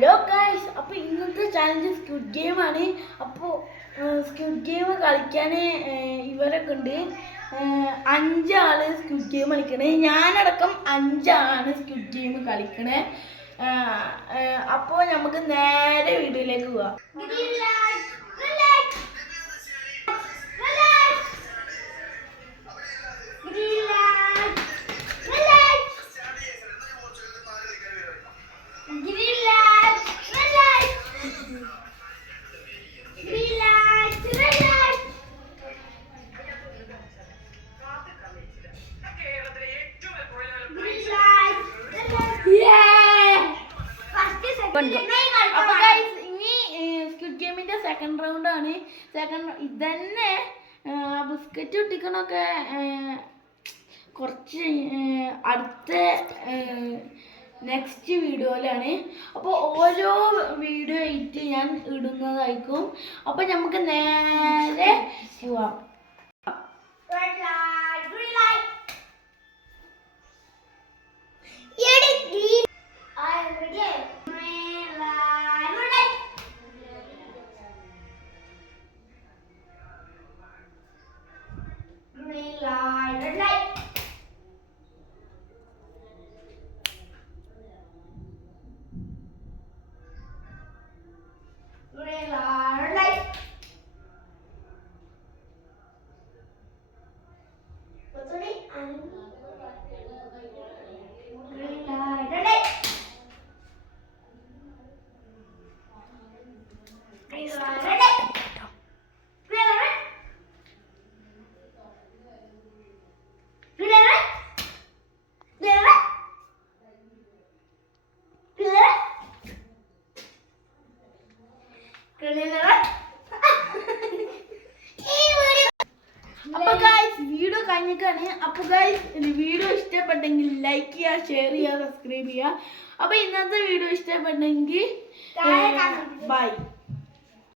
Hello guys, അപ്പോൾ ഇന്നത്തെ challenge squid game ആണ്. അപ്പോൾ സ്ക്വിഡ് ഗെയിം കളിക്കാൻ ഇവരൊക്കെ ഉണ്ട്. 5 ആള് സ്ക്വിഡ് ഗെയിം കളിക്കണേ. ഞാനടക്കം 5 ആളാണ് സ്ക്വിഡ് ഗെയിം കളിക്കണേ. അപ്പോൾ നമുക്ക് നേരെ വീഡിയോയിലേക്ക് പോവാം. അപ്പൊ ഗൈസ്, ഇനി സ്ക്വിഡ് ഗെയിമിന്റെ സെക്കൻഡ് റൗണ്ട് ആണ്. ഇതന്നെ ബിസ്ക്കറ്റ് കുട്ടിക്കണൊക്കെ കുറച്ച് അടുത്ത നെക്സ്റ്റ് വീഡിയോയിലാണ്. അപ്പോൾ ഓരോ വീഡിയോ ആയിട്ട് ഞാൻ ഇടുന്നതായിരിക്കും. അപ്പോൾ നമുക്ക് നേരെ പോവാം. അപ്പൊ ഗൈസ്, വീഡിയോ കഴിഞ്ഞിട്ടാണ്. അപ്പൊ ഗൈസ്, വീഡിയോ ഇഷ്ടപ്പെട്ടെങ്കിൽ ലൈക്ക് ചെയ്യുക, ഷെയർ ചെയ്യുക, സബ്സ്ക്രൈബ് ചെയ്യുക. അപ്പൊ ഇന്നത്തെ വീഡിയോ ഇഷ്ടപ്പെട്ടെങ്കിൽ ബൈ.